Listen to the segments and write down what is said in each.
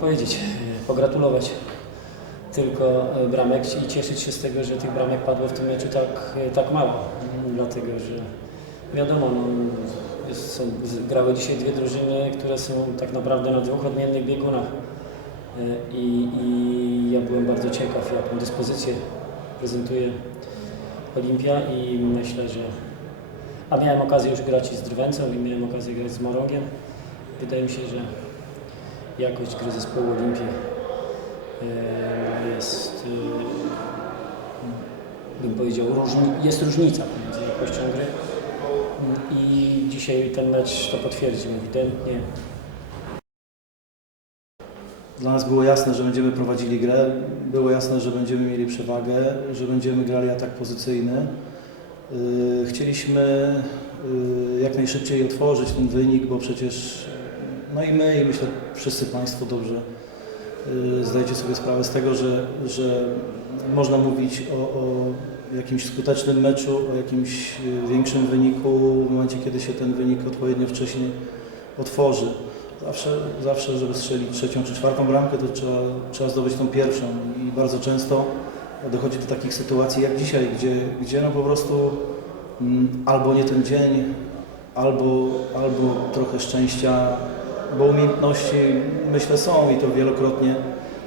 powiedzieć? E, Pogratulować tylko e, bramek i cieszyć się z tego, że tych bramek padło w tym meczu tak, e, tak mało. Mm, Dlatego, że wiadomo, no, są, grały dzisiaj dwie drużyny, które są tak naprawdę na dwóch odmiennych biegunach. I, I ja byłem bardzo ciekaw, jaką dyspozycję prezentuje Olimpia i myślę, że... A miałem okazję już grać z Drwęcą i miałem okazję grać z Morogiem. Wydaje mi się, że jakość gry zespołu Olimpii e, jest, e, bym powiedział, różni, jest różnica między jakością gry i dzisiaj ten mecz to potwierdził ewidentnie. Dla nas było jasne, że będziemy prowadzili grę, było jasne, że będziemy mieli przewagę, że będziemy grali atak pozycyjny. Yy, Chcieliśmy jak najszybciej otworzyć ten wynik, bo przecież no i my, i myślę wszyscy Państwo dobrze yy, zdajecie sobie sprawę z tego, że, że można mówić o, o jakimś skutecznym meczu, o jakimś yy, większym wyniku w momencie, kiedy się ten wynik odpowiednio wcześnie otworzy. Zawsze, zawsze, żeby strzelić trzecią czy czwartą bramkę, to trzeba, trzeba zdobyć tą pierwszą i bardzo często dochodzi do takich sytuacji jak dzisiaj, gdzie, gdzie no po prostu mm, albo nie ten dzień, albo, albo trochę szczęścia, bo umiejętności myślę są i to wielokrotnie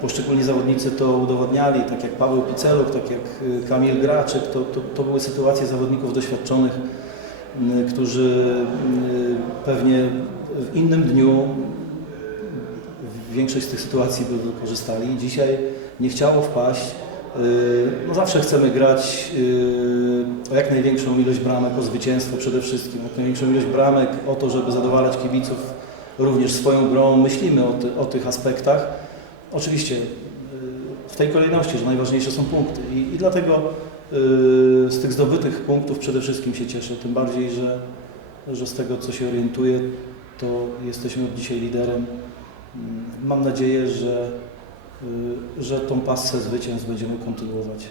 poszczególni zawodnicy to udowodniali, tak jak Paweł Piceluk, tak jak y, Kamil Graczyk, to, to, to były sytuacje zawodników doświadczonych, y, którzy y, pewnie w innym dniu większość z tych sytuacji by wykorzystali. Dzisiaj nie chciało wpaść. No zawsze chcemy grać o jak największą ilość bramek, o zwycięstwo przede wszystkim, o jak największą ilość bramek, o to, żeby zadowalać kibiców również swoją grą. Myślimy o, ty, o tych aspektach. Oczywiście yy, w tej kolejności, że najważniejsze są punkty i, i dlatego yy, z tych zdobytych punktów przede wszystkim się cieszę, tym bardziej, że, że z tego co się orientuję, to jesteśmy od dzisiaj liderem. Mm, Mam nadzieję, że, y, że tą pasę zwycięstw będziemy kontynuować.